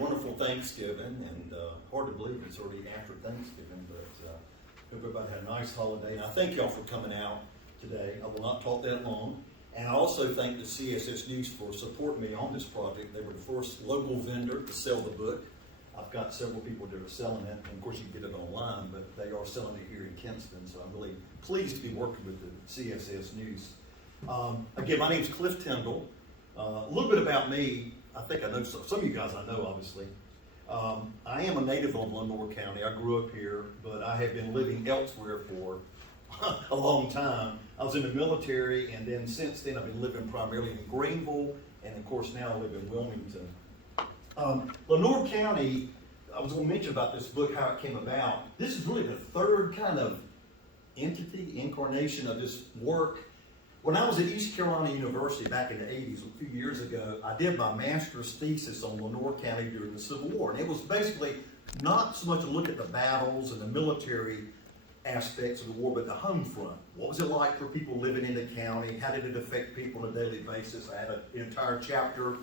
wonderful Thanksgiving, and hard to believe it's already after Thanksgiving, but hope everybody had a nice holiday. And I thank y'all for coming out today. I will not talk that long. And I also thank the CSS News for supporting me on this project. They were the first local vendor to sell the book. I've got several people that are selling it, and of course you can get it online, but they are selling it here in Kinston, so I'm really pleased to be working with the CSS News. Again, my name's Cliff Tyndall. A little bit about me. I think I know some of you guys I know, obviously. I am a native of Lenoir County. I grew up here, but I have been living elsewhere for a long time. I was in the military, and then since then I've been living primarily in Greenville, and of course now I live in Wilmington. Lenoir County, I was going to mention about this book, how it came about. This is really the third kind of incarnation of this work. When I was at East Carolina University back in the 80s, a few years ago, I did my master's thesis on Lenoir County during the Civil War. And it was basically not so much a look at the battles and the military aspects of the war, but the home front. What was it like for people living in the county? How did it affect people on a daily basis? I had an entire chapter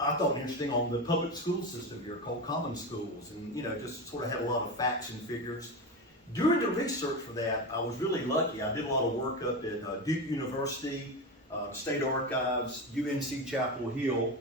I thought interesting on the public school system here called Common Schools, and just sort of had a lot of facts and figures. During the research for that, I was really lucky. I did a lot of work up at Duke University, State Archives, UNC Chapel Hill,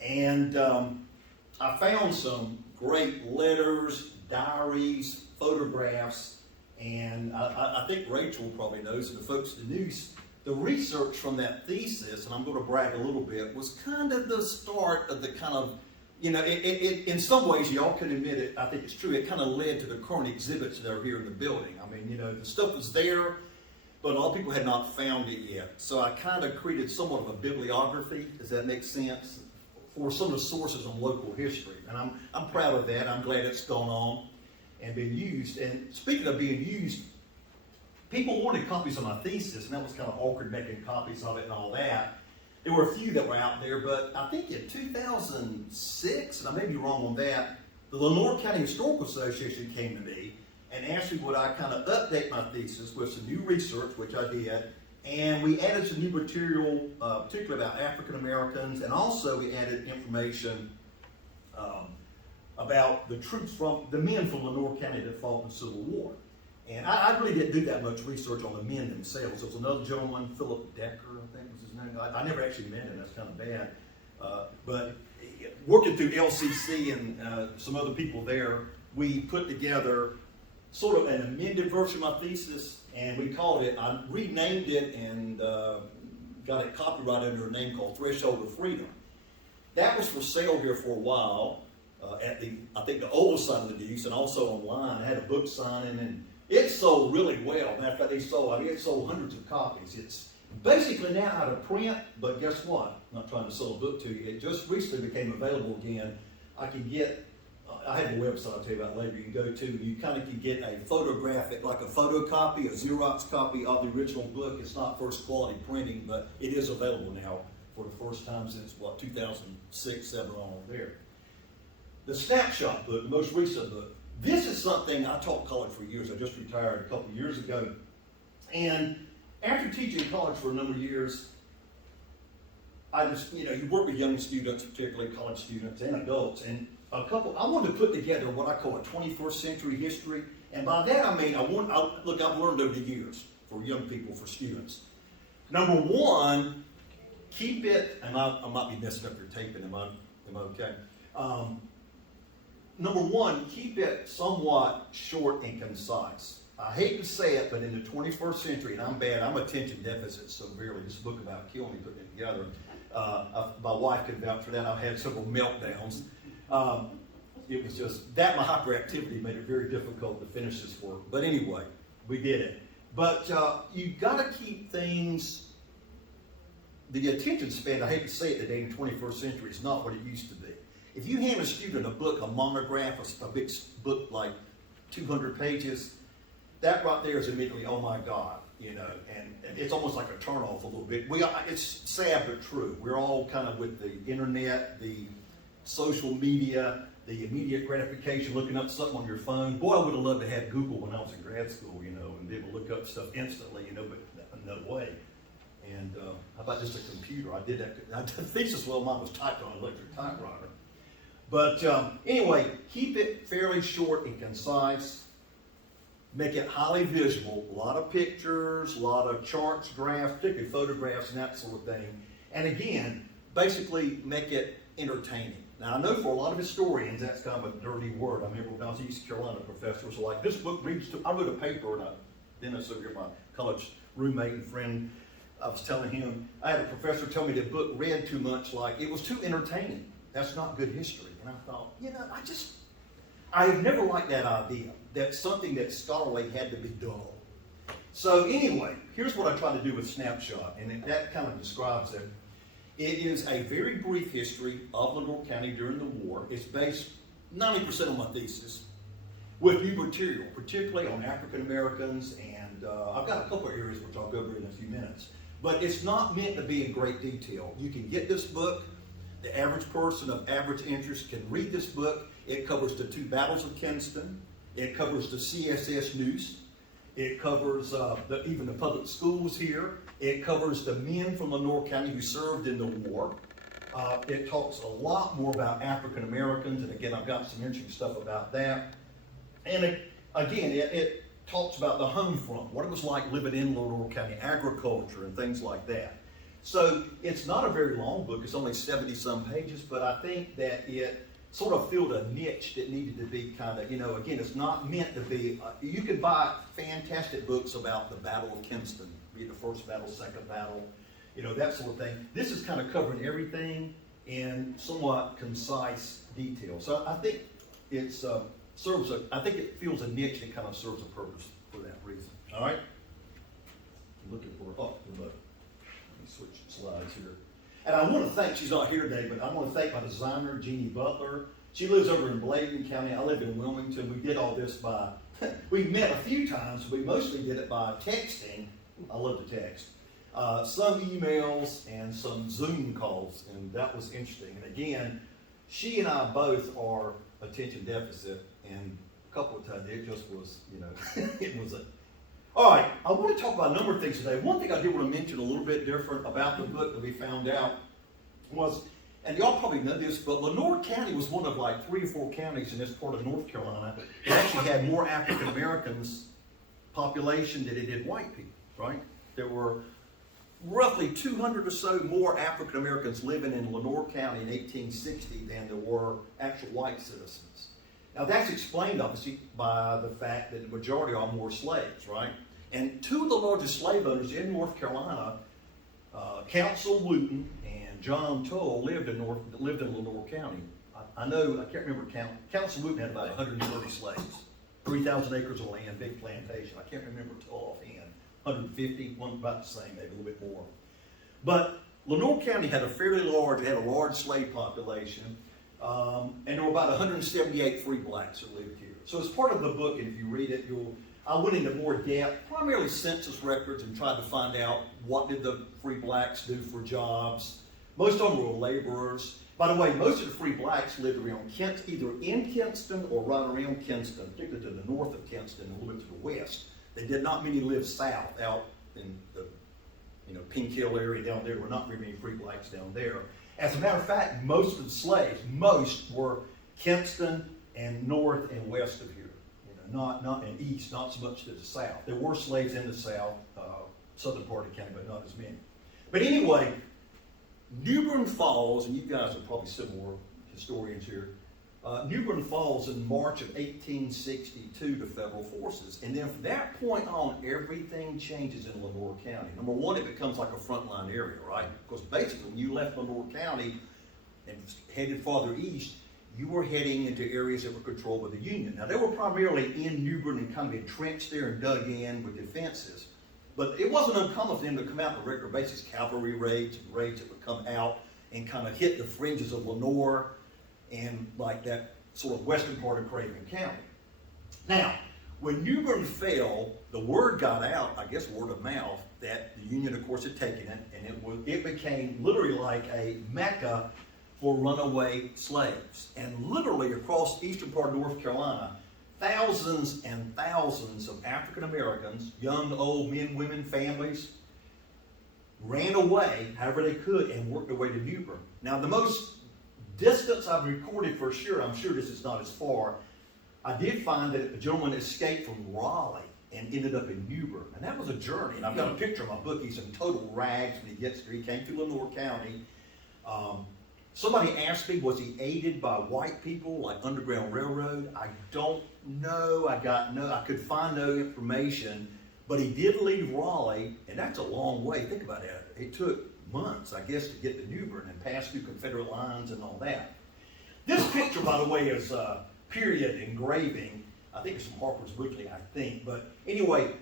and I found some great letters, diaries, photographs, and I think Rachel probably knows, and the folks at the news, the research from that thesis, and I'm going to brag a little bit, was kind of the start of the kind of, it in some ways, y'all can admit it, I think it's true, it kind of led to the current exhibits that are here in the building. I mean, the stuff was there, but a lot of people had not found it yet. So I kind of created somewhat of a bibliography, does that make sense, for some of the sources on local history. And I'm proud of that. I'm glad it's gone on and been used. And speaking of being used, people wanted copies of my thesis, and that was kind of awkward making copies of it and all that. There were a few that were out there, but I think in 2006, and I may be wrong on that, the Lenoir County Historical Association came to me and asked me would I kind of update my thesis with some new research, which I did, and we added some new material, particularly about African Americans, and also we added information about the troops the men from Lenoir County that fought in the Civil War. And I really didn't do that much research on the men themselves. There was another gentleman, Philip Decker, I think was his name. I never actually met him, that's kind of bad. But working through LCC and some other people there, we put together sort of an amended version of my thesis, and we called it, I renamed it and got it copyrighted under a name called Threshold of Freedom. That was for sale here for a while at I think the old side of the Deuce, and also online. I had a book signing, and it sold really well. Matter of fact, it sold hundreds of copies. It's basically now out of print, but guess what? I'm not trying to sell a book to you. It just recently became available again. I have a website I'll tell you about later you can go to. You kind of can get a photographic, like a photocopy, a Xerox copy of the original book. It's not first quality printing, but it is available now for the first time since, 2006, 2007 on there. The Snapshot book, the most recent book. This is something I taught college for years. I just retired a couple of years ago. And after teaching college for a number of years, I just, you work with young students, particularly college students and adults, and I wanted to put together what I call a 21st century history. And by that I mean, I've learned over the years for young people, for students. Number one, keep it, and I might be messing up your taping, am I okay? Number one, keep it somewhat short and concise. I hate to say it, but in the 21st century, and I'm bad, I'm attention deficit severely. This book about killed me putting it together. My wife can vouch for that. I've had several meltdowns. It was just that my hyperactivity made it very difficult to finish this work. But anyway, we did it. But you've got to keep things, the attention span, I hate to say it today in the 21st century, is not what it used to be. If you hand a student a book, a monograph, a big book like 200 pages, that right there is immediately, oh my God, and it's almost like a turnoff a little bit. It's sad but true. We're all kind of with the internet, the social media, the immediate gratification, looking up something on your phone. Boy, I would have loved to have Google when I was in grad school, and be able to look up stuff instantly, but no way. And how about just a computer? I did that. The thesis, mine was typed on an electric typewriter. But anyway, keep it fairly short and concise. Make it highly visual. A lot of pictures, a lot of charts, graphs, particularly photographs and that sort of thing. And again, basically make it entertaining. Now, I know for a lot of historians, that's kind of a dirty word. I remember when I was an East Carolina professor, was like, this book reads to, I wrote a paper, and Dennis over here, my college roommate and friend, I was telling him, I had a professor tell me the book read too much, like it was too entertaining. That's not good history. And I thought, I have never liked that idea, that something that's scholarly had to be dull. So anyway, here's what I try to do with Snapshot, and that kind of describes it. It is a very brief history of Lenoir County during the war. It's based 90% on my thesis, with new material, particularly on African Americans, and I've got a couple of areas which I'll go over in a few minutes. But it's not meant to be in great detail. You can get this book. The average person of average interest can read this book. It covers the 2 battles of Kinston. It covers the CSS News. It covers even the public schools here. It covers the men from Lenoir County who served in the war. It talks a lot more about African Americans, and again, I've got some interesting stuff about that. And it talks about the home front, what it was like living in Lenoir County, agriculture and things like that. So it's not a very long book. It's only 70-some pages, but I think that it sort of filled a niche that needed to be kind of, again, it's not meant to be, you can buy fantastic books about the Battle of Kinston, be it the first battle, second battle, that sort of thing. This is kind of covering everything in somewhat concise detail. So I think it's I think it fills a niche and kind of serves a purpose for that reason. All right? I'm looking for the book. Let me switch slides here. And I want to thank, she's not here today, but I want to thank my designer, Jeannie Butler. She lives over in Bladen County. I live in Wilmington. We did all this by, we met a few times. We mostly did it by texting. I love to text. Some emails and some Zoom calls, and that was interesting. And again, she and I both are attention deficit, and a couple of times it just was, it was a... All right, I want to talk about a number of things today. One thing I did want to mention a little bit different about the book that we found out was, and y'all probably know this, but Lenoir County was one of like 3 or 4 counties in this part of North Carolina that actually had more African Americans population than it did white people, right? There were roughly 200 or so more African Americans living in Lenoir County in 1860 than there were actual white citizens. Now that's explained obviously by the fact that the majority of them were slaves, right? And 2 of the largest slave owners in North Carolina, Council Wooten and John Tull, lived in Lenoir County. I know, I can't remember Council Wooten had about 130 slaves, 3,000 acres of land, big plantation. I can't remember Tull offhand. 150, one about the same, maybe a little bit more. But Lenoir County had a large slave population, and there were about 178 free blacks that lived here. So as part of the book, and if you read it, I went into more depth, primarily census records, and tried to find out what did the free blacks do for jobs. Most of them were laborers. By the way, most of the free blacks lived around either in Kinston or right around Kinston, particularly to the north of Kinston, a little bit to the west. They did not many live south, out in the Pink Hill area down there. There were not very many free blacks down there. As a matter of fact, most of the slaves, were Kinston and north and west of here. Not in east, not so much to the south. There were slaves in the south, southern part of the county, but not as many. But anyway, New Bern Falls, and you guys are probably similar historians here, New Bern falls in March of 1862 to federal forces. And then from that point on, everything changes in Lenoir County. Number one, it becomes like a frontline area, right? Because basically, when you left Lenoir County and headed farther east, you were heading into areas that were controlled by the Union. Now, they were primarily in New Bern and kind of entrenched there and dug in with defenses. But it wasn't uncommon for them to come out on a regular basis, cavalry raids and raids that would come out and kind of hit the fringes of Lenoir and like that sort of western part of Craven County. Now, when New Bern fell, the word got out, I guess word of mouth, that the Union, of course, had taken it, and it became literally like a mecca for runaway slaves. And literally across the eastern part of North Carolina, thousands and thousands of African Americans, young, old, men, women, families, ran away however they could and worked their way to New Bern. Now, the most distance I've recorded for sure, I'm sure this is not as far, I did find that a gentleman escaped from Raleigh and ended up in Newbern. And that was a journey. And I've got a picture of my book. He's in total rags when he gets there. He came through Lenoir County. Somebody asked me, was he aided by white people, like Underground Railroad? I don't know. I could find no information. But he did leave Raleigh, and that's a long way. Think about that. It took months, I guess, to get to Newbern and pass through Confederate lines and all that. This picture, by the way, is period engraving. I think it's from Harper's Weekly, I think. But anyway,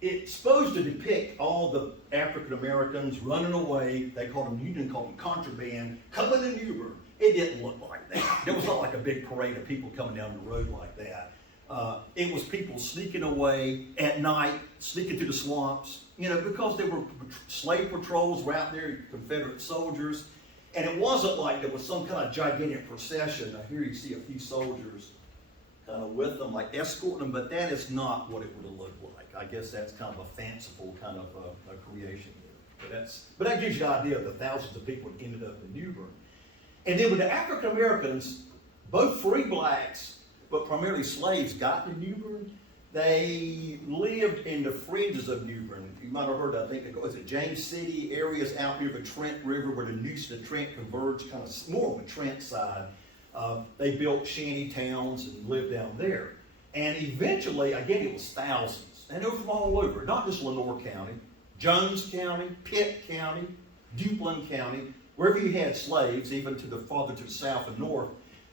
it's supposed to depict all the African Americans running away. They called them, Union called them contraband, coming to Newbern. It didn't look like that. It was not like a big parade of people coming down the road like that. It was people sneaking away at night, sneaking through the swamps, because there were slave patrols were out there, Confederate soldiers. And it wasn't like there was some kind of gigantic procession. Now here you see a few soldiers kind of with them, like escorting them, but that is not what it would have looked like. I guess that's kind of a fanciful kind of a creation there. But that gives you an idea of the thousands of people that ended up in Newbern. And then when the African Americans, both free blacks, but primarily slaves, got to Newbern, they lived in the fringes of Newbern. You might have heard, I think, was it James City, areas out near the Trent River where the Neuse and the Trent converge, kind of more on the Trent side. They built shanty towns and lived down there. And eventually, again, it was thousands. And they were from all over, not just Lenoir County, Jones County, Pitt County, Duplin County, wherever you had slaves, even to the farther to the south and north,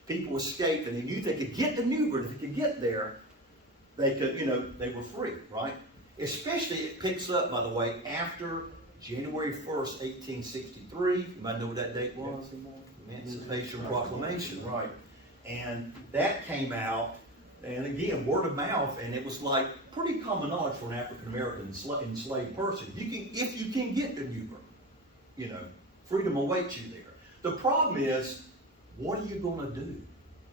people escaped, and they knew they could get to Newbern. If they could get there, they could, they were free, right? Especially, it picks up, by the way, after January 1st, 1863. You might know what that date was? Emancipation Proclamation, right? And that came out, and again, word of mouth, and it was like pretty common knowledge for an African American enslaved person. If you can get to Newbern, freedom awaits you there. The problem is, what are you going to do?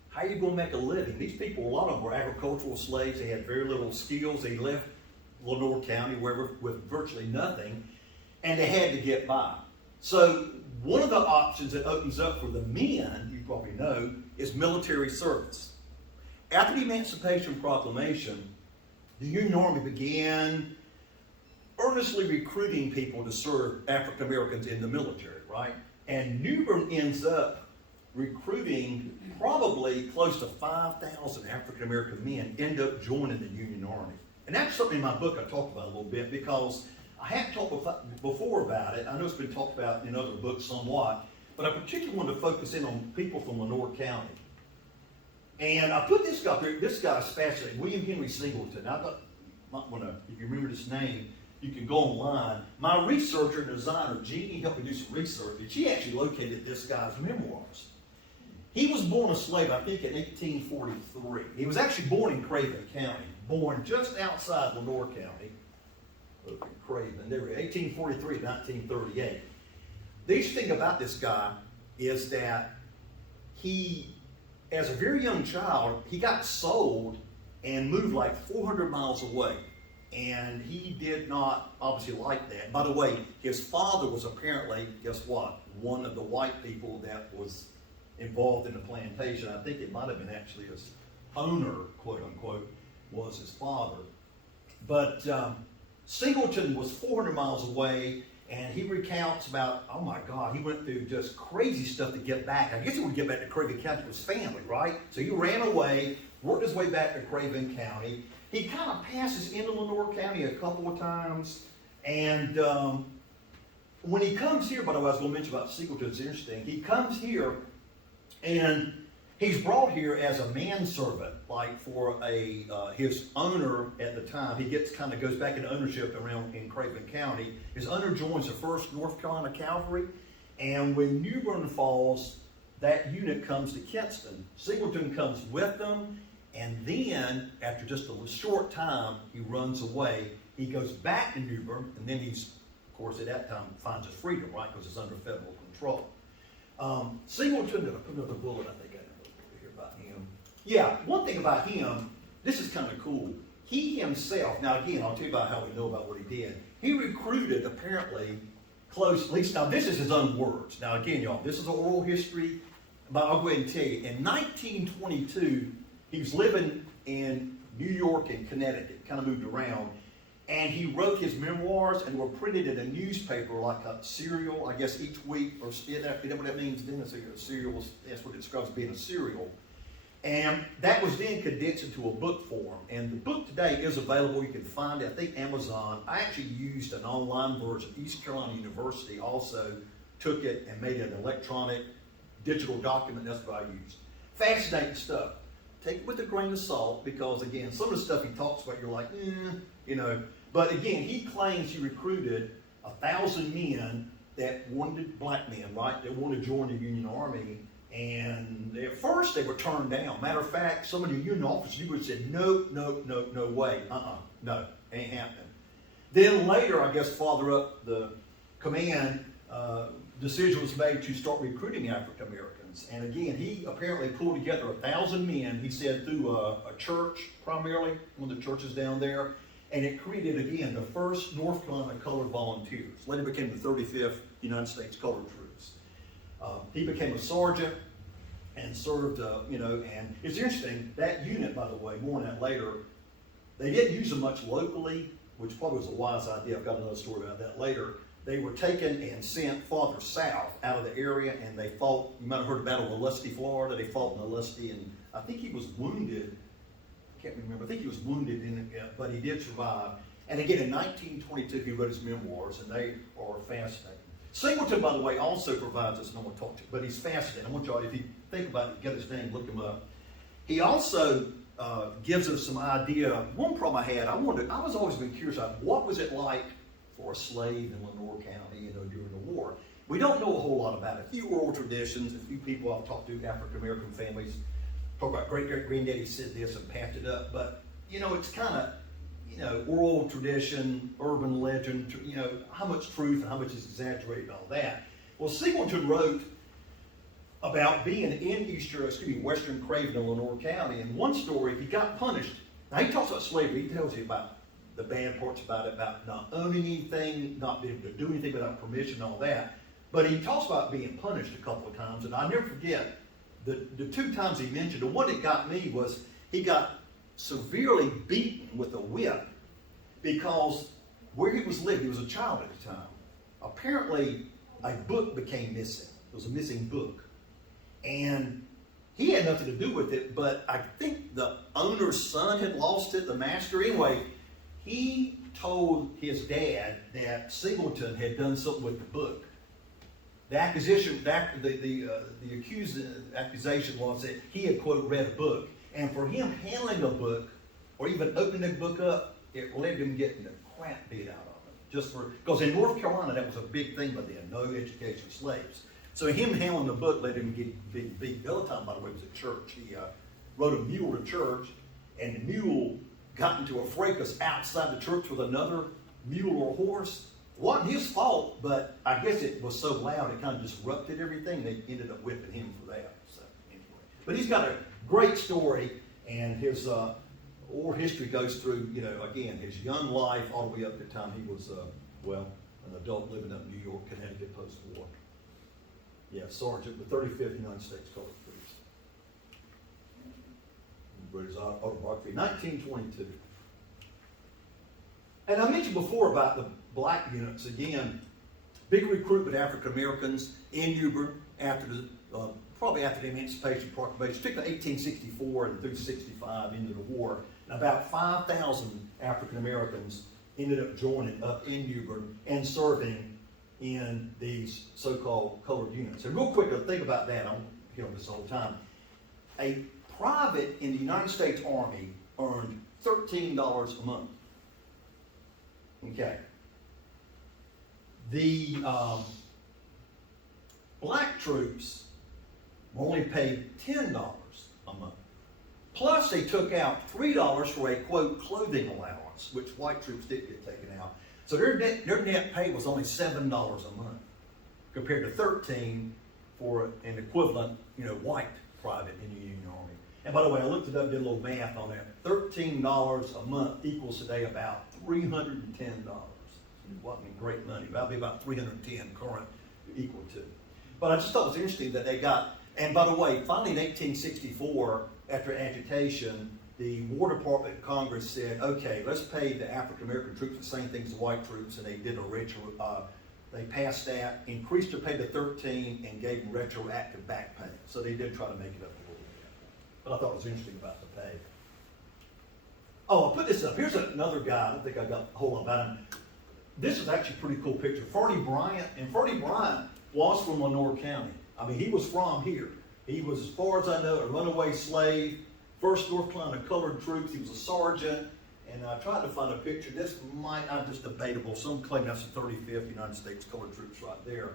How are you going to make a living? These people, a lot of them were agricultural slaves. They had very little skills. They left Lenoir County with virtually nothing, and they had to get by. So one of the options that opens up for the men, you probably know, is military service. After the Emancipation Proclamation, the Union Army began earnestly recruiting people to serve African Americans in the military, right? And Newbern ends up recruiting probably close to 5,000 African American men end up joining the Union Army. And that's something in my book I talked about a little bit because I hadn't talked before about it. I know it's been talked about in other books somewhat, but I particularly wanted to focus in on people from Lenoir County. And I put this guy there, this guy is fascinating, William Henry Singleton. I thought, if you remember this name, you can go online. My researcher and designer, Jeannie, helped me do some research, and she actually located this guy's memoirs. He was born a slave, I think, in 1843. He was actually born in Craven County, born just outside Lenoir County. Look at Craven, there we go, 1843 to 1938. The interesting thing about this guy is that he, as a very young child, he got sold and moved like 400 miles away. And he did not obviously like that. By the way, his father was apparently, guess what, one of the white people that was involved in the plantation. I think it might have been actually his owner, quote unquote, was his father. But Singleton was 400 miles away, and he recounts about, oh my God, he went through just crazy stuff to get back. I guess he would get back to Craven County to his family, right? So he ran away, worked his way back to Craven County. He kind of passes into Lenoir County a couple of times, and when he comes here, by the way, I was going to mention about Singleton, it's interesting. He comes here, and he's brought here as a manservant, like for his owner at the time. He goes back into ownership around in Craven County. His owner joins the 1st North Carolina Cavalry, and when Newbern falls, that unit comes to Kinston. Singleton comes with them, and then after just a short time, he runs away. He goes back to Newbern, and then he's, of course, at that time finds his freedom, right, because it's under federal control. Singleton, did I put another bullet, I think I know here about him. Yeah, one thing about him, this is kind of cool. He himself, now again, I'll tell you about how we know about what he did. He recruited, apparently, close, at least now this is his own words. Now again, y'all, this is an oral history. but I'll go ahead and tell you, in 1922, he was living in New York and Connecticut, kind of moved around, and he wrote his memoirs and were printed in a newspaper like a serial, I guess, each week, or you know what that means then? It's a serial, that's what it describes as being a serial. And that was then condensed into a book form. And the book today is available. You can find it, I think, Amazon. I actually used an online version. East Carolina University also took it and made it an electronic digital document. That's what I used. Fascinating stuff. Take it with a grain of salt because, again, some of the stuff he talks about, you're like, you know. But again, he claims he recruited 1,000 men that wanted, black men, right, that wanted to join the Union Army. And at first they were turned down. Matter of fact, some of the Union officers, you would have said, no way, no, ain't happening. Then later, I guess, farther up the command, decision was made to start recruiting African Americans. And again, he apparently pulled together 1,000 men, he said, through a church primarily, one of the churches down there. And it created, again, the first North Carolina Colored Volunteers. Later became the 35th United States Colored Troops. He became a sergeant and served, and it's interesting, that unit, by the way, more on that later, they didn't use them much locally, which probably was a wise idea. I've got another story about that later. They were taken and sent farther south out of the area, and they fought, you might have heard about Olustee, Florida. They fought in Olustee, and I think he was wounded. I can't remember. I think he was wounded, but he did survive. And again, in 1922, he wrote his memoirs, and they are fascinating. Singleton, by the way, also provides us, and I'm going to talk to you, but he's fascinating. I want y'all, if you think about it, get his name, look him up. He also gives us some idea. One problem I was always been curious about what was it like for a slave in Lenoir County, during the war. We don't know a whole lot about it. A few oral traditions, a few people I've talked to, African American families, talk about great-great-granddaddy said this and passed it up, but, it's kind of, oral tradition, urban legend, how much truth and how much is exaggerated and all that. Well, Singleton wrote about being in Western Craven in Lenoir County. In one story, he got punished. Now, he talks about slavery. He tells you about the bad parts about it, about not owning anything, not being able to do anything without permission and all that. But he talks about being punished a couple of times, and I'll never forget the two times he mentioned. The one that got me was he got severely beaten with a whip because where he was living, he was a child at the time. Apparently, a book became missing. There was a missing book. And he had nothing to do with it, but I think the owner's son had lost it, the master. Anyway, he told his dad that Singleton had done something with the book. The accusation was that he had, quote, read a book. And for him handling a book, or even opening the book up, it led him getting the crap beat out of him. Because in North Carolina, that was a big thing by then, no education of slaves. So him handling the book led him to get beat. The other time, by the way, was at church. He rode a mule to church, and the mule got into a fracas outside the church with another mule or horse. It wasn't his fault, but I guess it was so loud it kind of disrupted everything. They ended up whipping him for that. So anyway, but he's got a great story, and his oral history goes through, again, his young life all the way up to the time he was, an adult living up in New York, Connecticut, post-war. Yeah, Sergeant, the 35th United States Colored Troops. He wrote his autobiography, 1922. And I mentioned before about the black units. Again, big recruitment of African Americans in New Bern probably after the Emancipation Proclamation, particularly 1864 and through 65 into the war. And about 5,000 African Americans ended up joining up in New Bern and serving in these so-called colored units. And real quick, think about that. I'm here on this all the time. A private in the United States Army earned $13 a month. Okay. The black troops only paid $10 a month. Plus, they took out $3 for a, quote, clothing allowance, which white troops did get taken out. So their net pay was only $7 a month, compared to $13 for an equivalent, white private in the Union Army. And by the way, I looked it up, did a little math on that. $13 a month equals today about $310. It wasn't great money. That'd be about $310 current equal to. But I just thought it was interesting that they got And by the way, finally in 1864, after agitation, the War Department of Congress said, okay, let's pay the African American troops the same things as the white troops, and they did a they passed that, increased their pay to 13, and gave them retroactive back pay. So they did try to make it up a little bit. But I thought it was interesting about the pay. Oh, I'll put this up. Here's another guy. I don't think I got a whole lot about him. This is actually a pretty cool picture. Fernie Bryant, and Fernie Bryant was from Lenoir County. I mean, he was from here. He was, as far as I know, a runaway slave, 1st North Carolina Colored Troops. He was a sergeant. And I tried to find a picture. This might not just debatable. Some claim that's the 35th United States Colored Troops right there.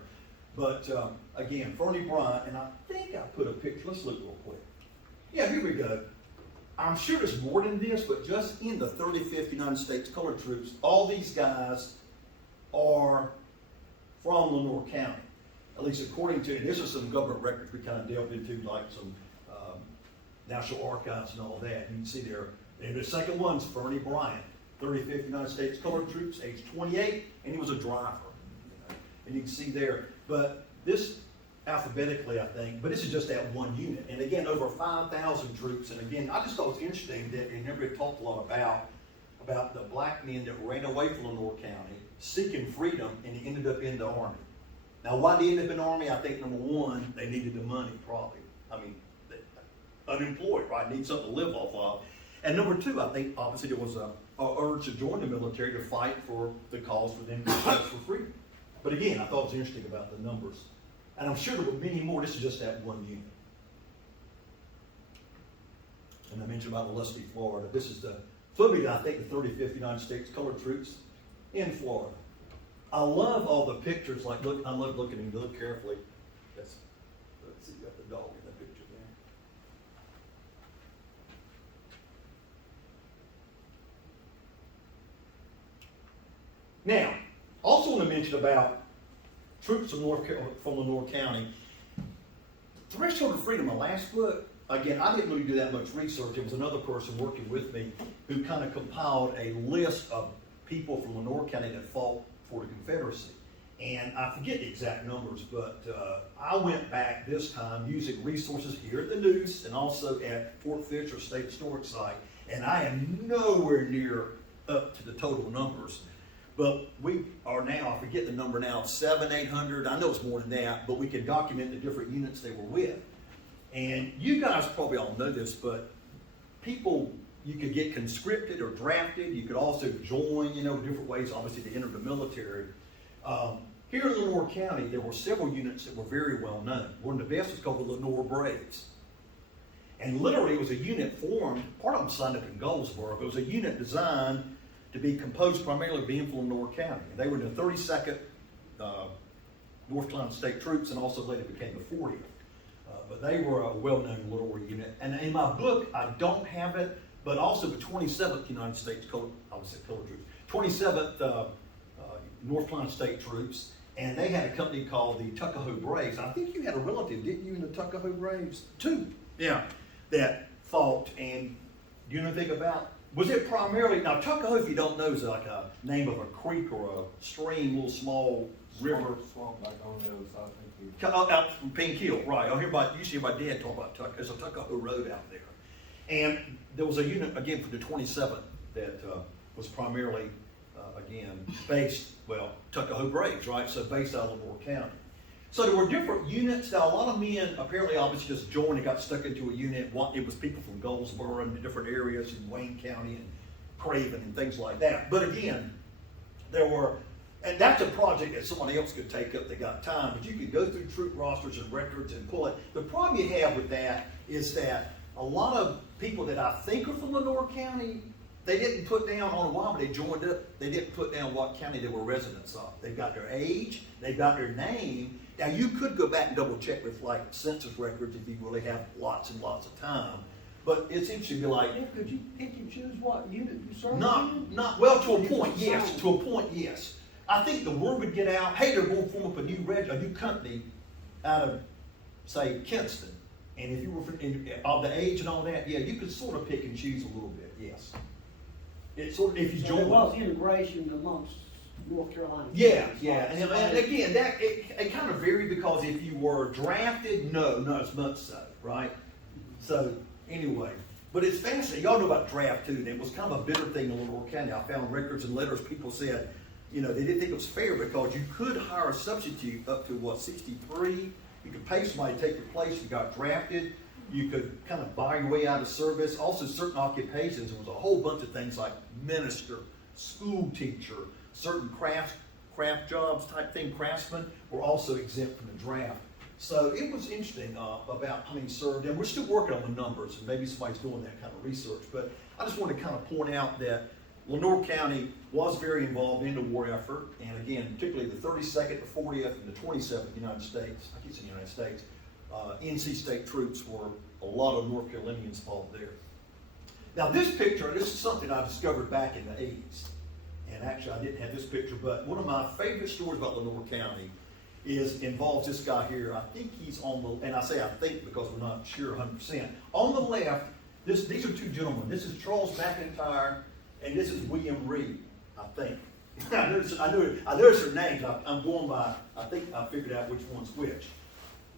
But again, Fernie Bryant, and I think I put a picture. Let's look real quick. Yeah, here we go. I'm sure there's more than this, but just in the 35th United States Colored Troops, all these guys are from Lenoir County. At least according to, and this is some government records we kind of delved into, like some National Archives and all that. You can see there. And the second one's Fernie Bryant, 35th United States Colored Troops, age 28, and he was a driver. And you can see there, but this alphabetically, I think, but this is just that one unit. And again, over 5,000 troops. And again, I just thought it was interesting that, and everybody talked a lot about the black men that ran away from Lenoir County, seeking freedom, and he ended up in the Army. Now, why did he end up in the Army? I think number one, they needed the money, probably. I mean, unemployed, right? Need something to live off of. And number two, I think obviously there was a urge to join the military to fight for the cause for them to fight for freedom. But again, I thought it was interesting about the numbers. And I'm sure there were many more. This is just that one unit. And I mentioned about Lusty, Florida. This is the footage, I think, the 35th United States Colored Troops in Florida. I love all the pictures. Like, look, I love looking and look carefully. Let's see, you got the dog in the picture there. Now, also want to mention about troops from Lenoir County. Threshold of Freedom, my last book, again, I didn't really do that much research. It was another person working with me who kind of compiled a list of people from Lenoir County that fought for the Confederacy. And I forget the exact numbers, but I went back this time using resources here at the News and also at Fort Fisher State Historic Site, and I am nowhere near up to the total numbers. But we are now, I forget the number now, 700, 800, I know it's more than that, but we can document the different units they were with. And you guys probably all know this, but people, you could get conscripted or drafted, you could also join, different ways, obviously, to enter the military. Here in Lenoir County, there were several units that were very well known. One of the best was called the Lenoir Braves. And literally it was a unit formed, part of them signed up in Goldsboro, but it was a unit designed to be composed primarily of being from Lenoir County. And they were in the 32nd North Carolina State Troops and also later became the 40th. But they were a well-known Lenoir unit. And in my book, I don't have it, but also the 27th United States Colored Troops, 27th North Carolina State Troops, and they had a company called the Tuckahoe Braves. I think you had a relative, didn't you, in the Tuckahoe Braves? Two, yeah, that fought. And do you know anything about? Was it primarily, now Tuckahoe, if you don't know, is like a name of a creek or a stream, little small river. Swamp back on the other side. Out from Pink Hill, right. You see my dad talk about Tuckahoe. There's a Tuckahoe Road out there. And there was a unit, again, for the 27th that was primarily, again, based, Tuckahoe Braves, right? So based out of Lenoir County. So there were different units. Now, a lot of men apparently obviously just joined and got stuck into a unit. It was people from Goldsboro and different areas in Wayne County and Craven and things like that. But again, there were, and that's a project that someone else could take up. They got time, but you could go through troop rosters and records and pull it. The problem you have with that is that a lot of people that I think are from Lenoir County, they didn't put down on a while, but they joined up. They didn't put down what county they were residents of. They've got their age, they've got their name. Now, you could go back and double check with like census records if you really have lots and lots of time. But it's interesting to be like, could you pick and choose what unit you serve? Well, to a point, yes. To a point, yes. I think the word would get out, hey, they're going to form up a new company out of, say, Kinston. And if you were of the age and all that, yeah, you could sort of pick and choose a little bit, yes. It's sort of, if you So join. there was integration amongst North Carolina. Yeah, teams, yeah, right? and again, it kind of varied because if you were drafted, no, not as much so, right? So, anyway, but it's fascinating. Y'all know about draft too, and it was kind of a bitter thing in Lenoir County. I found records and letters, people said, you know, they didn't think it was fair because you could hire a substitute up to, 63? You could pay somebody to take your place if you got drafted. You could kind of buy your way out of service. Also, certain occupations, there was a whole bunch of things like minister, school teacher, certain craft jobs type thing, craftsmen, were also exempt from the draft. So it was interesting about how many served, and we're still working on the numbers, and maybe somebody's doing that kind of research. But I just wanted to kind of point out that Lenoir County was very involved in the war effort, and again, particularly the 32nd, the 40th, and the 27th United States, I keep saying United States, NC State troops were a lot of North Carolinians involved there. Now this picture, this is something I discovered back in the 80s, and actually I didn't have this picture, but one of my favorite stories about Lenoir County involves this guy here. I think he's on the, and I say I think because we're not sure 100%. On the left, these are two gentlemen. This is Charles McIntyre, and this is William Reed, I think. I noticed their names. I'm going by, I think I figured out which one's which.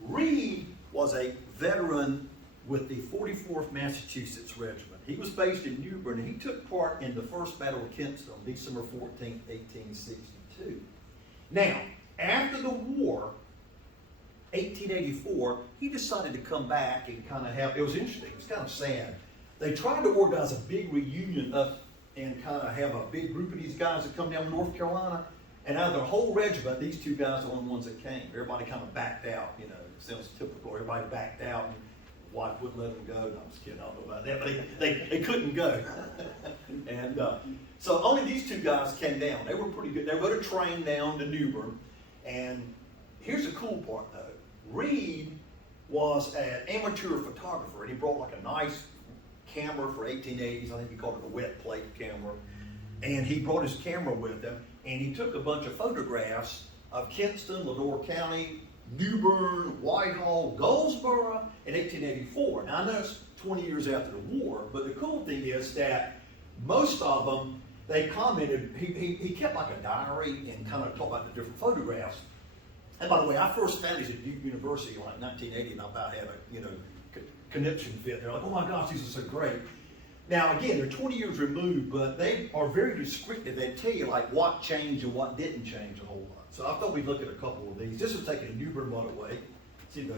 Reed was a veteran with the 44th Massachusetts Regiment. He was based in New Bern, and he took part in the First Battle of Kinston on December 14, 1862. Now, after the war, 1884, he decided to come back and kind of have, it was interesting, it was kind of sad. They tried to organize a big reunion up and kind of have a big group of these guys that come down to North Carolina, and out of the whole regiment, these two guys are the only ones that came. Everybody kind of backed out, you know, it sounds typical, everybody backed out, and the wife wouldn't let them go. No, I'm just kidding, I don't know about that, but they couldn't go. And so only these two guys came down. They were pretty good. They rode a train down to New Bern. And here's the cool part, though. Reed was an amateur photographer, and he brought like a nice camera for 1880s. I think he called it a wet plate camera. And he brought his camera with him, and he took a bunch of photographs of Kinston, Lenoir County, New Bern, Whitehall, Goldsboro in 1884. Now, I know it's 20 years after the war, but the cool thing is that most of them, they commented, he kept like a diary and kind of talked about the different photographs. And by the way, I first found these at Duke University in like 1980, and I about had a connection fit. They're like, oh my gosh, these are so great. Now again, they're 20 years removed, but they are very descriptive. They tell you like what changed and what didn't change a whole lot. So I thought we'd look at a couple of these. This was taken in New Bern Waterway. See the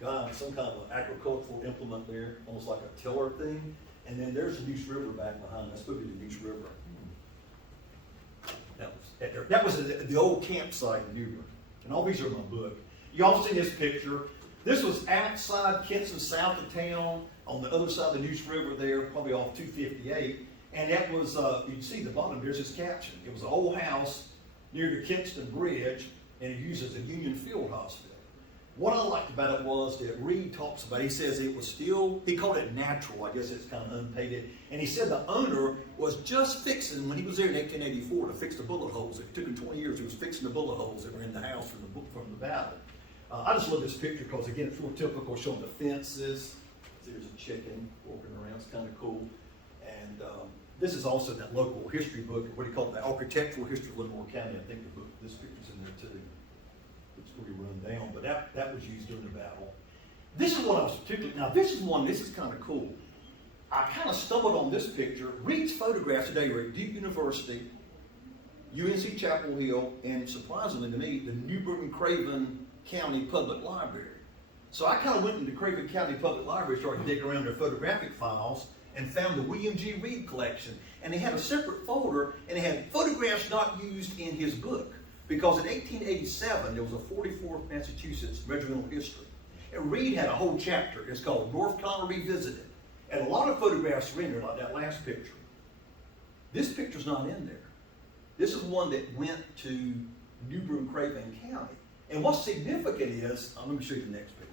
guy, some kind of an agricultural implement there, almost like a tiller thing. And then there's the Neuse River back behind. That's supposed to be the Neuse River. That was the old campsite in New Bern. And all these are in my book. Y'all see this picture. This was outside Kinston, south of town, on the other side of the Neuse River there, probably off 258. And that was, you can see the bottom, there's this caption. It was an old house near the Kinston Bridge, and it uses a Union Field Hospital. What I liked about it was that Reed talks about, he says it was still, he called it natural, I guess it's kind of unpainted. And he said the owner was just fixing, when he was there in 1884, to fix the bullet holes. It took him 20 years, he was fixing the bullet holes that were in the house from the battle. I just love this picture because, again, it's real typical, showing the fences. There's a chicken walking around, it's kind of cool. And this is also that local history book, what do you call it, the Architectural History of Lenoir County. I think the book, this picture's in there too. It's pretty run down, but that was used during the battle. This is what I was particularly, now this is kind of cool. I kind of stumbled on this picture. Reed's photographs today were at Duke University, UNC Chapel Hill, and surprisingly to me, the New Bern-Craven County Public Library. So I kind of went into Craven County Public Library, started digging around their photographic files, and found the William G. Reed collection. And they had a separate folder, and they had photographs not used in his book. Because in 1887, there was a 44th Massachusetts regimental history. And Reed had a whole chapter. It's called North Carolina Revisited. And a lot of photographs are in there, like that last picture. This picture's not in there. This is one that went to New Bern-Craven County. And what's significant is, let me show you the next picture.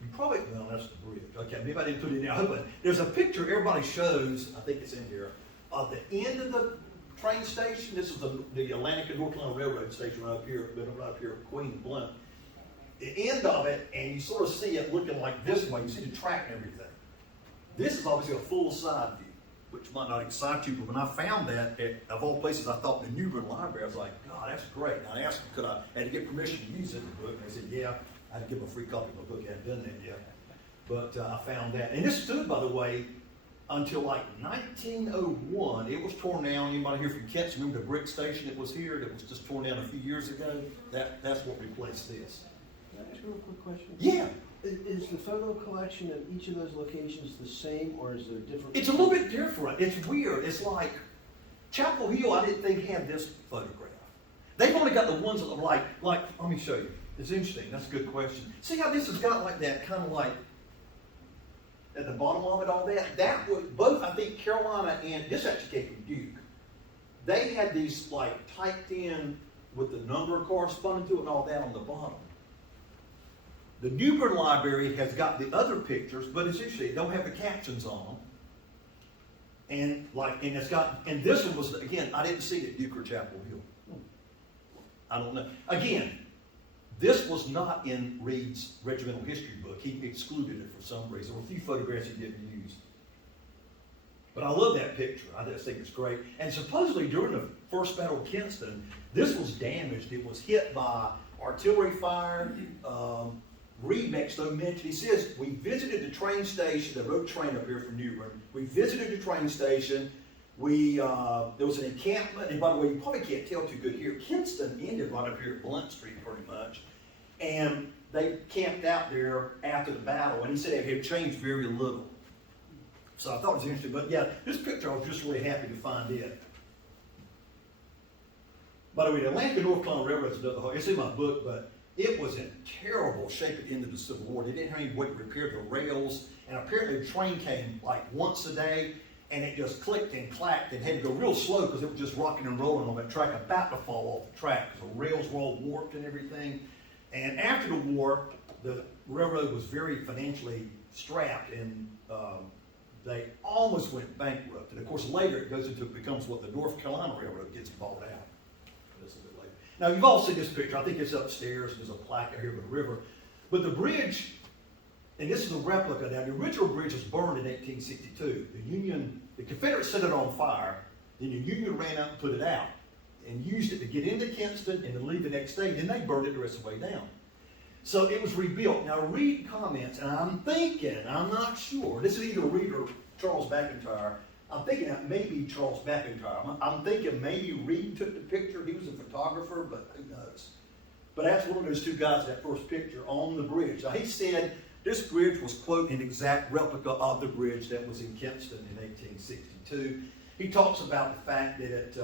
You probably, well, that's the bridge. Okay, maybe I didn't put it in there. But there's a picture everybody shows, I think it's in here, of the end of the train station. This is the Atlantic and North Carolina Railroad station right up here at Queen Blunt. The end of it, and you sort of see it looking like this way. You see the track and everything. This is obviously a full side view. which might not excite you, but when I found that, of all places, I thought the Newbern Library, I was like, God, that's great. And I asked them, I had to get permission to use it in the book, and they said, yeah. I had to give them a free copy of my book, I hadn't done that yet. But I found that. And this stood, by the way, until like 1901. It was torn down. Anybody here from Kinston remember the brick station that was here that was just torn down a few years ago? That's what replaced this. Can I ask you a real quick question? Yeah. Is the photo collection at each of those locations the same, or is there different? It's a little bit different. It's weird. It's like Chapel Hill, I didn't think had this photograph. They've only got the ones that are like, let me show you. It's interesting. That's a good question. See how this has got like that kind of like, at the bottom of it, all that? That was both, I think, Carolina and, this actually came from Duke. They had these like typed in with the number corresponding to it and all that on the bottom. The Newbern Library has got the other pictures, but it's interesting, they don't have the captions on them. And this one was, again, I didn't see it at Duke or Chapel Hill. I don't know. Again, this was not in Reed's regimental history book. He excluded it for some reason. There were a few photographs he didn't use. But I love that picture. I just think it's great. And supposedly during the First Battle of Kinston, this was damaged. It was hit by artillery fire. Reed makes no mention. He says, we visited the train station. They rode train up here from Newbern. We visited the train station. There was an encampment, and by the way, you probably can't tell too good here. Kinston ended right up here at Blunt Street pretty much. And they camped out there after the battle, and he said it had changed very little. So I thought it was interesting. But yeah, this picture, I was just really happy to find it. By the way, the Atlanta North Carolina Railroad is another, it's in my book, but it was in terrible shape at the end of the Civil War. They didn't have any way to repair the rails, and apparently the train came like once a day, and it just clicked and clacked and had to go real slow because it was just rocking and rolling on that track, about to fall off the track because the rails were all warped and everything. And after the war, the railroad was very financially strapped, and they almost went bankrupt. And of course, later it becomes what the North Carolina Railroad gets bought out. This a bit later. Now, you've all seen this picture. I think it's upstairs. There's a plaque out here by the river. But the bridge, and this is a replica now, the original bridge was burned in 1862. The Confederates set it on fire, then the Union ran out and put it out, and used it to get into Kinston and to leave the next day. Then they burned it the rest of the way down. So it was rebuilt. Now Reed comments, and I'm thinking, I'm not sure, this is either Reed or Charles McIntyre. I'm thinking that maybe Charles McIntyre. I'm thinking maybe Reed took the picture. He was a photographer, but who knows? But that's one of those two guys in that first picture on the bridge. Now, he said this bridge was, quote, an exact replica of the bridge that was in Kinston in 1862. He talks about the fact that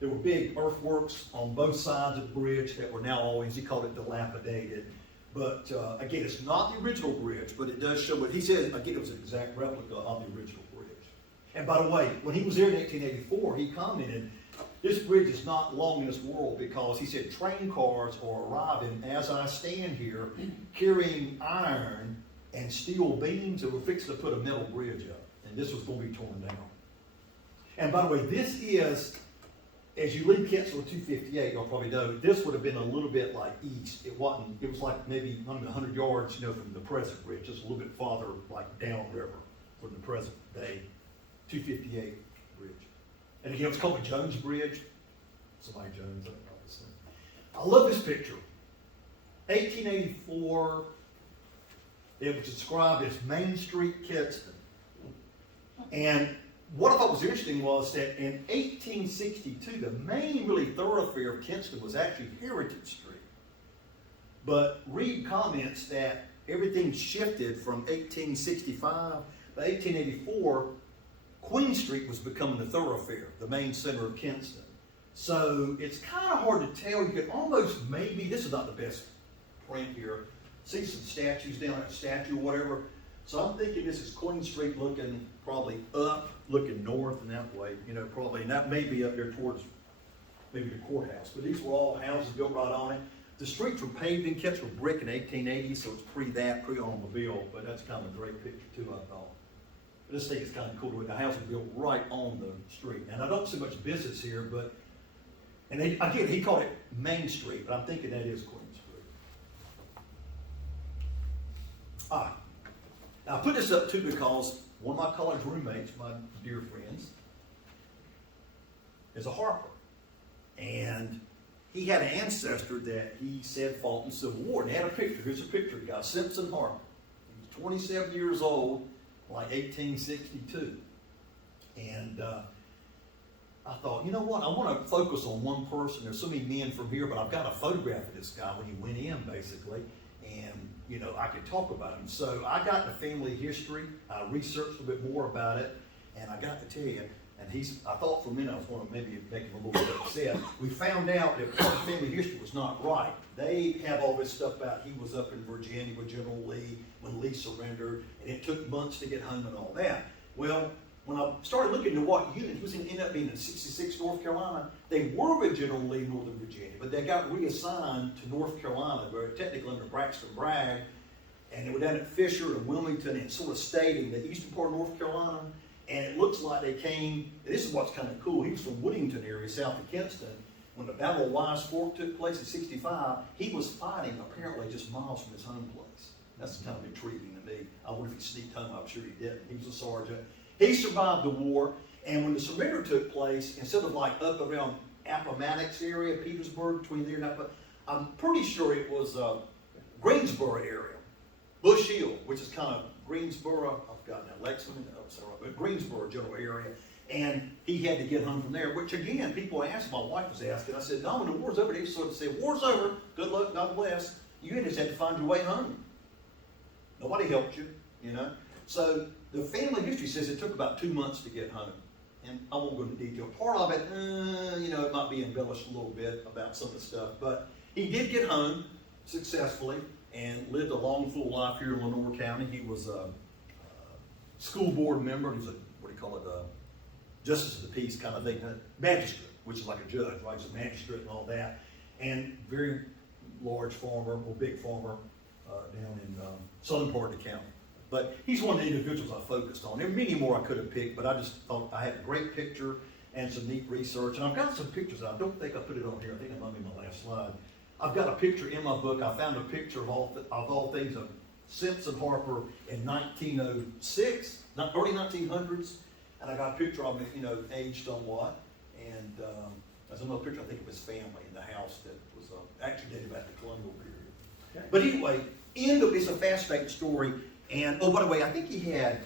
there were big earthworks on both sides of the bridge that were now always, he called it dilapidated. But again, it's not the original bridge, but it does show what he said. Again, it was an exact replica of the original bridge. And by the way, when he was there in 1884, he commented, this bridge is not long in this world because he said train cars are arriving as I stand here carrying iron and steel beams that were fixed to put a metal bridge up. And this was going to be torn down. And by the way, this is, as you leave Kinston with 258, you'll probably know, this would have been a little bit like east. It was like maybe 100 yards, from the present bridge, just a little bit farther, like downriver from the present day 258 bridge. And again, it's called the Jones Bridge. Somebody Jones, I love this picture. 1884, it was described as Main Street, Kinston. And what I thought was interesting was that in 1862, the main really thoroughfare of Kinston was actually Heritage Street. But Reed comments that everything shifted from 1865 to 1884. Queen Street was becoming the thoroughfare, the main center of Kinston. So it's kind of hard to tell. You could almost maybe, this is not the best print here, see some statues down, like a statue or whatever. So I'm thinking this is Queen Street looking probably up, looking north and that way, probably, and that may be up there towards maybe the courthouse. But these were all houses built right on it. The streets were paved in Kinston with brick in 1880, so it's pre-automobile, but that's kind of a great picture too, I thought. I just think it's kind of cool the house was built right on the street. And I don't see much business here, but, and again, he called it Main Street, but I'm thinking that is Queen Street. All right. Now, I put this up too because one of my college roommates, my dear friends, is a harper. And he had an ancestor that he said fought in the Civil War. And he had a picture. Here's a picture. He got Simpson Harper. He was 27 years old, like 1862. And I thought, you know what? I want to focus on one person. There's so many men from here, but I've got a photograph of this guy when he went in, basically. And, you know, I could talk about him. So I got the family history. I researched a bit more about it. And I got to tell you, and I thought for a minute I was going to maybe make him a little bit upset. We found out that part of the family history was not right. They have all this stuff about he was up in Virginia with General Lee when Lee surrendered, and it took months to get home and all that. Well, when I started looking into what unit, he was ended up being in 66 North Carolina. They were with General Lee, Northern Virginia, but they got reassigned to North Carolina, where technically under Braxton Bragg, and they were down at Fisher and Wilmington and sort of stayed in the eastern part of North Carolina. And it looks like they came, and this is what's kind of cool, he was from Woodington area, south of Kinston. When the Battle of Wise Fork took place in 65, he was fighting apparently just miles from his home place. That's kind of intriguing to me. I wonder if he sneaked home, I'm sure he didn't. He was a sergeant. He survived the war, and when the surrender took place, instead of like up around Appomattox area, Petersburg, between there and Appomattox, I'm pretty sure it was Greensboro area, Bush Hill, which is kind of Greensboro, I've forgotten that, Lexington, but Greensboro general area, and he had to get home from there, which again, people asked, my wife was asking, I said, no, when the war's over, they sort of said, war's over, good luck, God bless, you just had to find your way home. Nobody helped you, you know. So the family history says it took about 2 months to get home, and I won't go into detail. Part of it, you know, it might be embellished a little bit about some of the stuff, but he did get home successfully and lived a long, full life here in Lenoir County. He was a school board member. He was a, what do you call it, justice of the peace kind of thing, magistrate, which is like a judge, right? He's a magistrate and all that. And very large farmer, or big farmer, down in southern part of the county. But he's one of the individuals I focused on. There are many more I could have picked, but I just thought I had a great picture and some neat research. And I've got some pictures. I don't think I put it on here. I think it might be my last slide. I've got a picture in my book. I found a picture of all things of Simpson Harper in 1906, early 1900s, and I got a picture of him, you know, aged somewhat. And there's another picture, I think, of his family in the house that was actually dated back to the colonial period. Okay. But anyway, it's a fascinating story. And oh, by the way, I think he had,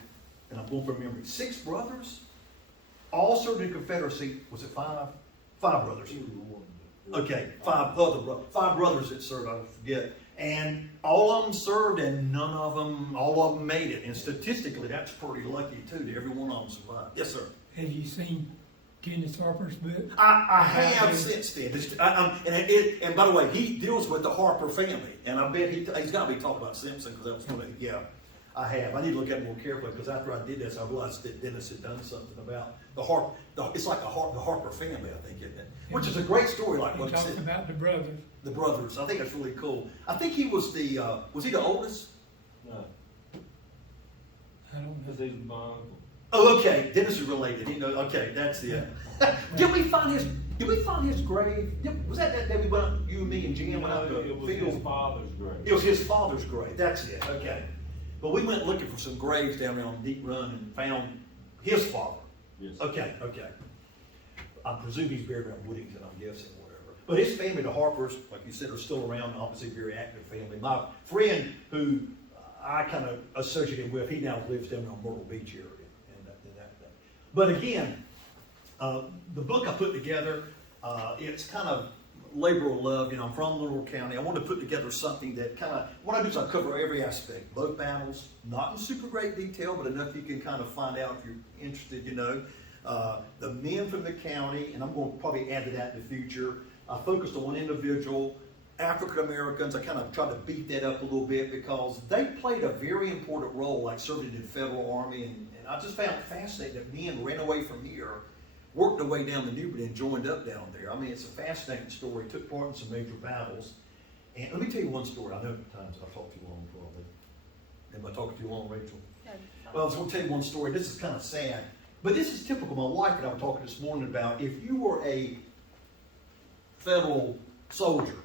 and I'm going from memory, 6 brothers, all served in Confederacy. Was it 5? 5 brothers. Okay, 5 brothers that served, I forget. And all of them served, and all of them made it. And statistically, that's pretty lucky too, that every one of them survived. Yes, sir. Have you seen Dennis Harper's book? I have since then. And by the way, he deals with the Harper family, and I bet he's got to be talking about Simpson because that was funny. Yeah, I have. I need to look at it more carefully because after I did this, I realized that Dennis had done something about the Harper. It's like the Harper family, I think, isn't it? Which is a great story, like He what he talks said. about the brothers. The brothers. I think that's really cool. I think he was the oldest? No, I don't know. because he's my uncle. Oh, okay. Dennis is related. You know. Okay, that's it. Did we find his grave? Was that day we went up, you and me and Jim went out to It was field? his father's grave. It was his father's grave. That's it. Okay. But we went looking for some graves down there on Deep Run and found his father. Yes. Okay. I presume he's buried around Woodington, I'm guessing, or whatever. But his family, the Harpers, like you said, are still around. Obviously, very active family. My friend, who I kind of associated with, he now lives down on Myrtle Beach area. But again, the book I put together, it's kind of labor of love. You know, I'm from Lenoir County. I want to put together something that kind of, what I do is I cover every aspect. Both battles, not in super great detail, but enough you can kind of find out if you're interested, you know. The men from the county, and I'm going to probably add to that in the future. I focused on one individual, African Americans. I kind of tried to beat that up a little bit because they played a very important role, like serving in the Federal Army, and I just found it fascinating that men ran away from here, worked their way down the Newbern and joined up down there. I mean, it's a fascinating story. Took part in some major battles. And let me tell you one story. I know at times I've talked too long, probably. Am I talking too long, Rachel? Well, I was going to tell you one story. This is kind of sad. But this is typical. My wife and I were talking this morning about if you were a federal soldier,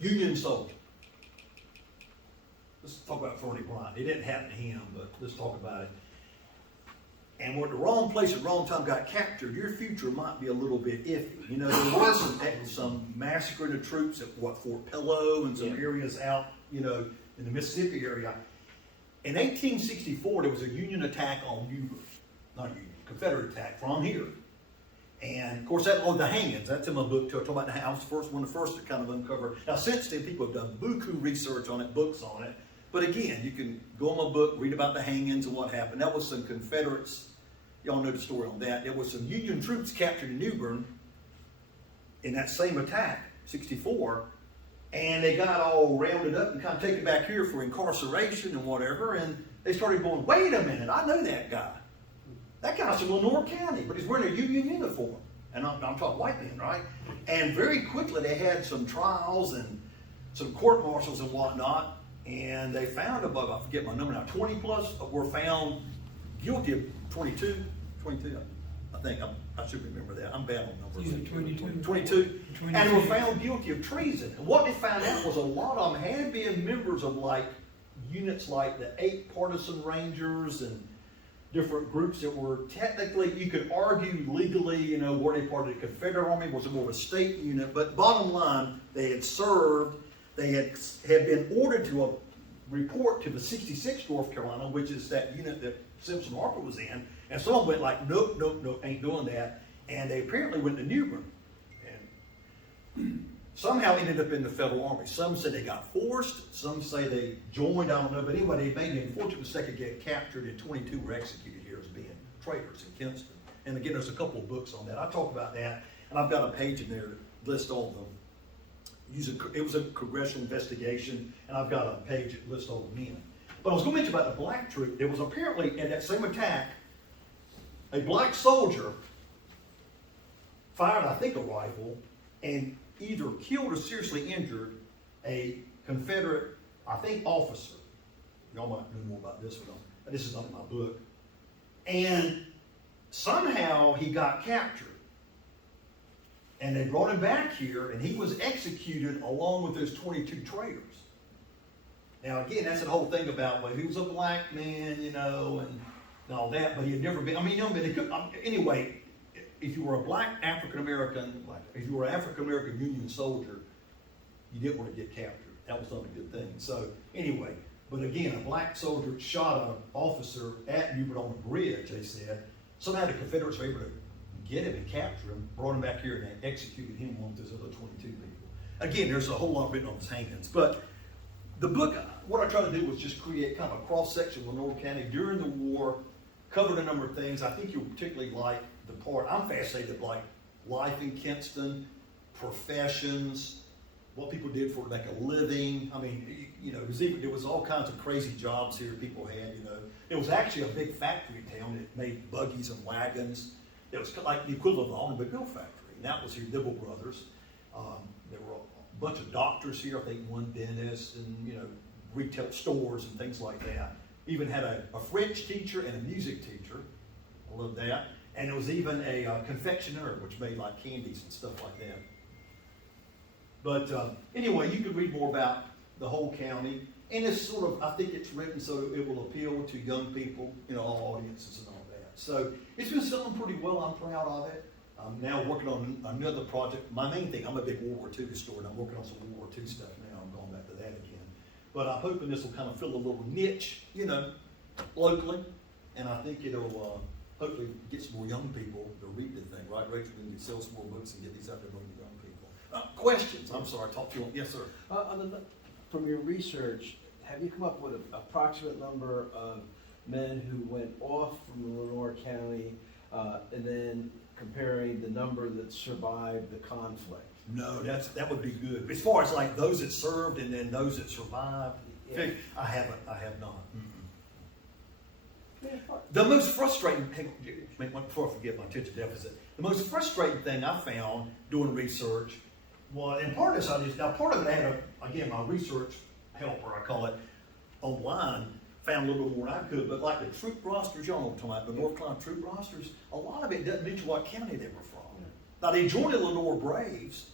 Union soldier. Let's talk about Fernie Bryant. It didn't happen to him, but let's talk about it. and we're at the wrong place at the wrong time, got captured, your future might be a little bit iffy. You know, there was some massacring of troops at Fort Pillow and some areas out, you know, in the Mississippi area. In 1864, there was a Union attack on Newburgh, not Union, Confederate attack from here. And of course, the hangings, that's in my book too. I talk about the house, one of the first to kind of uncover. Now, since then, people have done buku research on it, books on it. But again, you can go on my book, read about the hangings and what happened. That was some Confederates, y'all know the story on that. There was some Union troops captured in Newbern in that same attack, 64. And they got all rounded up and kind of taken back here for incarceration and whatever. And they started going, wait a minute, I know that guy. That guy's from Lenoir County, but he's wearing a Union uniform. And I'm talking white men, right? And very quickly they had some trials and some court martials and whatnot. And they found above, I forget my number now, 20 plus were found guilty of 22, I think. I should remember that. I'm bad on numbers. You said 22? 22. And were 22. found guilty of treason. And what they found out was a lot of them had been members of like units like the 8 Partisan Rangers and different groups that were technically, you could argue legally, you know, were they part of the Confederate Army, was it more of a state unit, but bottom line, they had served, they had been ordered to report to the 66th North Carolina, which is that unit that Simpson Harper was in, and someone went like, nope, ain't doing that, and they apparently went to Newbern, and somehow ended up in the Federal Army. Some say they got forced, some say they joined, I don't know, but anyway, they made the unfortunate mistake of getting captured, and 22 were executed here as being traitors in Kinston. And again, there's a couple of books on that. I talk about that, and I've got a page in there that lists all of them. It was a congressional investigation, and I've got a page that lists all the men. But I was going to mention about the black troop. There was apparently, in that same attack, a black soldier fired, I think, a rifle, and either killed or seriously injured a Confederate, I think, officer. Y'all might know more about this one. This is not in my book. And somehow he got captured. And they brought him back here, and he was executed along with those 22 traitors. Now, again, that's the whole thing about, well, he was a black man, you know, and all that, but he had never been, I mean, you know, but it could, anyway, if you were a black African-American, if you were an African-American Union soldier, you didn't want to get captured. That was not a good thing. So, anyway, but again, a black soldier shot an officer at Newbern on a bridge, they said. Somehow the Confederates were able to get him and capture him, brought him back here, and they executed him along with those other 22 people. Again, there's a whole lot written on his hangings, but the book, what I tried to do was just create kind of a cross-section of Lenoir County during the war, covered a number of things. I think you'll particularly like the part, I'm fascinated by life in Kinston, professions, what people did for to make a living. I mean, you know, there was all kinds of crazy jobs here people had, you know. It was actually a big factory town that made buggies and wagons. It was like the equivalent of the automobile factory. And that was here, Dibble Brothers. There were a bunch of doctors here, I think one dentist, and, you know, retail stores and things like that. Even had a French teacher and a music teacher. I love that. And there was even a confectioner, which made like candies and stuff like that. But anyway, you can read more about the whole county. And it's sort of, I think it's written so it will appeal to young people, you know, all audiences and all that. So it's been selling pretty well. I'm proud of it. I'm now working on another project. My main thing, I'm a big World War II historian. I'm working on some World War II stuff now. I'm going back to that again. But I'm hoping this will kind of fill a little niche, you know, locally. And I think it'll hopefully get some more young people to read the thing, right, Rachel? We can sell some more books and get these out there among the young people. Questions? I'm sorry, talk to you. Yes, sir. From your research, have you come up with an approximate number of men who went off from Lenoir County and then comparing the number that survived the conflict? No, that would be good. As far as like those that served and then those that survived, Yeah. I have not. The most frustrating thing, before I forget my attention deficit, the most frustrating thing I found doing research was, and part of this part of it I had again, my research helper, I call it, online, found a little bit more than I could, but like the troop rosters, y'all know what I'm talking about, the North Carolina troop rosters, a lot of it doesn't mention what county they were from. Now they joined the Lenoir Braves,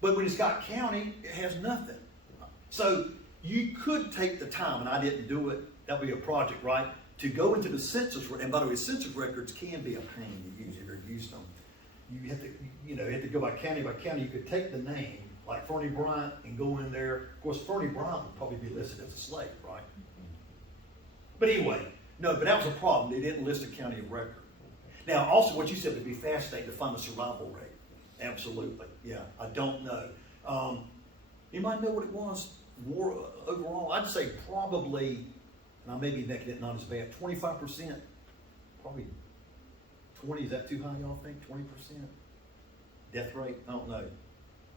but when it's got county, it has nothing. So you could take the time, and I didn't do it, that would be a project, right, to go into the census, and by the way, census records can be a pain to use if you're used to them. You have to, you have to go by county by county. You could take the name, like Fernie Bryant, and go in there. Of course, Fernie Bryant would probably be listed as a slave, right? But anyway, no, but that was a problem. They didn't list a county of record. Now, also what you said would be fascinating to find the survival rate. Absolutely, yeah. I don't know. Anybody know what it was? War overall, I'd say probably, and I may be making it not as bad, 25%, probably 20, is that too high, y'all think, 20%? Death rate, I don't know.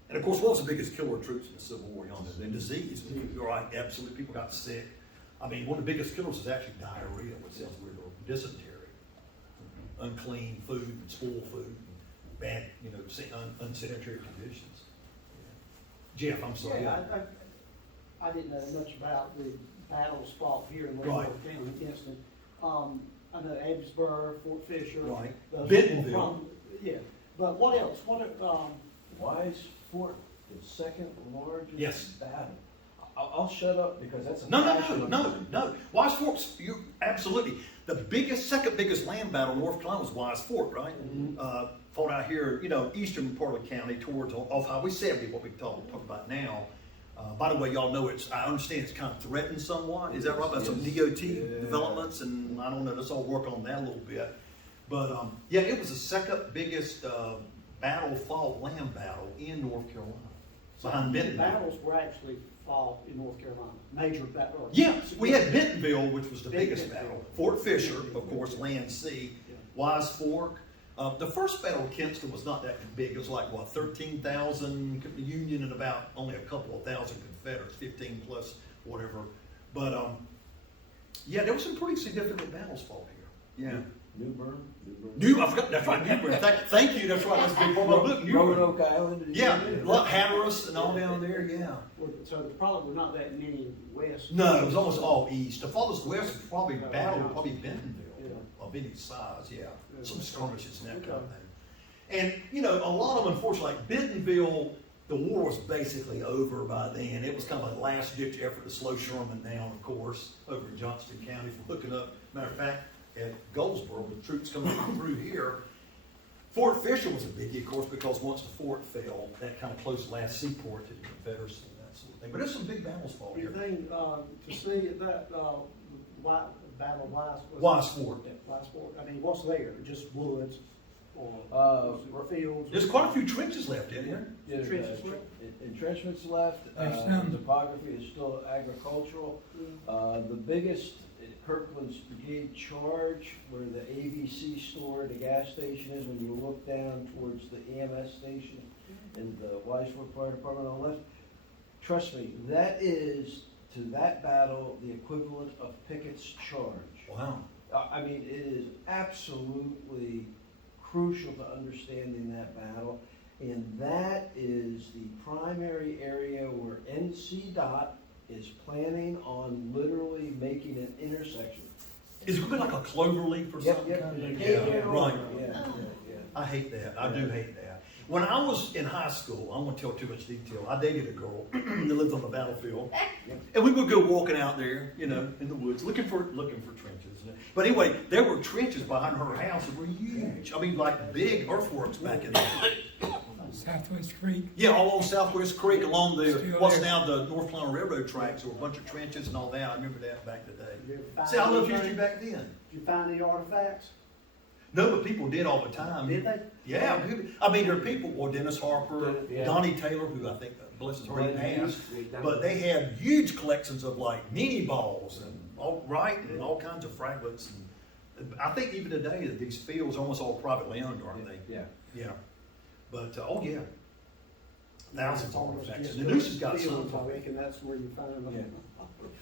And of course, what was the biggest killer of troops in the Civil War, y'all know? The disease, you're right, absolutely, people got sick. I mean, one of the biggest killers is actually diarrhea, which sounds weird, or dysentery. Unclean food, and spoiled food, and bad, unsanitary conditions. Jeff, I'm sorry. Yeah, I didn't know much about the battles fought here in Lenoir Right. County, Kinston. I know Ebbsburg, Fort Fisher. Right. those Bentonville. Yeah, but what else? Wise Fort, the second largest Yes. battle. I'll shut up because that's a No. passion. Wise Fork's, you absolutely. The second biggest land battle in North Carolina was Wise Fork, right? Mhm. Fought out here, eastern part of the county towards off Highway 70, what we talk about now. By the way, y'all know I understand it's kind of threatened somewhat. Is that right? About some Yes. DOT Yeah. developments, and I don't know. Let's all work on that a little bit. But yeah, it was the second biggest battle fought land battle in North Carolina, behind Bentonville. Battles were actually fought in North Carolina, major battles. Yeah, we had Bentonville, which was the biggest Bentonville. battle. Fort Fisher, of course, land sea. Yeah. Wise Fork. The first battle of Kinston was not that big. It was like, 13,000 Union and about only a couple of thousand Confederates, 15 plus whatever. But yeah, there were some pretty significant battles fought here. Yeah. New Bern. I forgot, that's right, New Bern. Thank you, that's right, that's a big part of it. Roanoke Island. Yeah, Hatteras and all down there, yeah. So there probably were not that many west. No, it was almost all east. The farthest west was probably Yeah. probably Bentonville, Yeah. of any size, yeah. Yeah. Some skirmishes and that kind of Okay. thing. And, a lot of them, unfortunately, like Bentonville, the war was basically over by then. It was kind of a last ditch effort to slow Sherman down, of course, over in Johnston County for hooking up. Matter of fact, at Goldsboro, with troops coming through here, Fort Fisher was a biggie, of course, because once the fort fell, that kind of closed the last seaport to the Confederacy and that sort of thing. But there's some big battles fought here. Anything, to see that, Battle of Wise? Wise Fort. Yeah, Wise Fort. I mean, what's there? Just woods or fields? There's quite a few trenches left in here. Yeah, there's, Trenches left? entrenchments left. There's some. Topography is still agricultural. The biggest Kirkland's Brigade Charge, where the ABC store, the gas station is, when you look down towards the EMS station and the Wise Fork Fire Department on the left. Trust me, that is, to that battle, the equivalent of Pickett's Charge. Wow. I mean, it is absolutely crucial to understanding that battle. And that is the primary area where NCDOT is planning on literally making an intersection. Is it gonna be like a clover leaf or Yep, something? yep. Yeah, right. Yeah. I hate that. I do hate that. When I was in high school, I won't tell too much detail. I dated a girl that lived on the battlefield, and we would go walking out there, in the woods, looking for trenches. But anyway, there were trenches behind her house that were huge. I mean, like big earthworks back in there. Southwest Creek. Yeah, all along Southwest Creek, along the Still what's there. now the North Carolina Railroad tracks, there were a bunch of trenches and all that. I remember that back in the Did day. you ever find See, I love anything? history back then. Did you find any artifacts? No, but people did all the time. Did they? Yeah, I mean, there are people, Dennis Harper, Yeah. Donnie Taylor, who I think, bless his heart, he Right. passed. But they had huge collections of like mini balls and and all kinds of fragments. And I think even today that these fields are almost all privately owned, aren't they? Yeah. Yeah. But yeah, thousands of artifacts. Just And the news has got fields, some. I reckon that's where you find them. Yeah.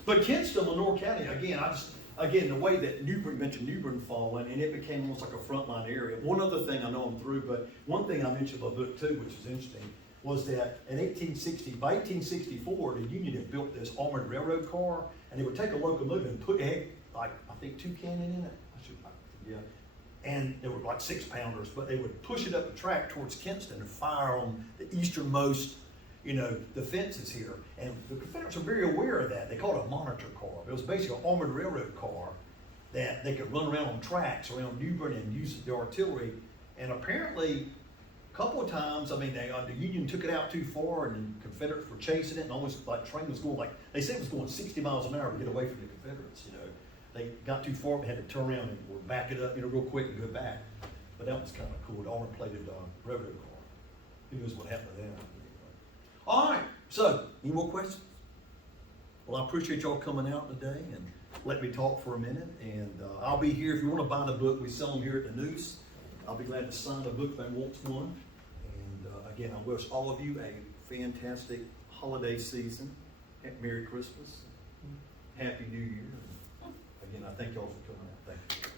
But Kinston, Lenoir County, again, the way that mentioned New Bern falling, and it became almost like a frontline area. One other thing I know I'm through, but one thing I mentioned in my book too, which is interesting, was that in by 1864, the Union had built this armored railroad car, and they would take a locomotive and put, it had like, I think 2 cannon in it. Yeah. And they were like 6-pounders, but they would push it up the track towards Kinston and fire on the easternmost, defenses here. And the Confederates are very aware of that. They called it a monitor car. It was basically an armored railroad car that they could run around on tracks around New Bern and use the artillery. And apparently, a couple of times, I mean, the Union took it out too far, and the Confederates were chasing it, and almost like train was going they said it was going 60 miles an hour to get away from the Confederates. They got too far, and had to turn around and back it up, real quick and go back. But that was kind of cool. The armor-plated railroad car. Who knows what happened to them? All right. So, any more questions? Well, I appreciate y'all coming out today and let me talk for a minute. And I'll be here if you want to buy the book. We sell them here at the Noose. I'll be glad to sign a book if anyone wants one. And again, I wish all of you a fantastic holiday season. Merry Christmas. Happy New Year. And again, I thank y'all for coming out. Thank you.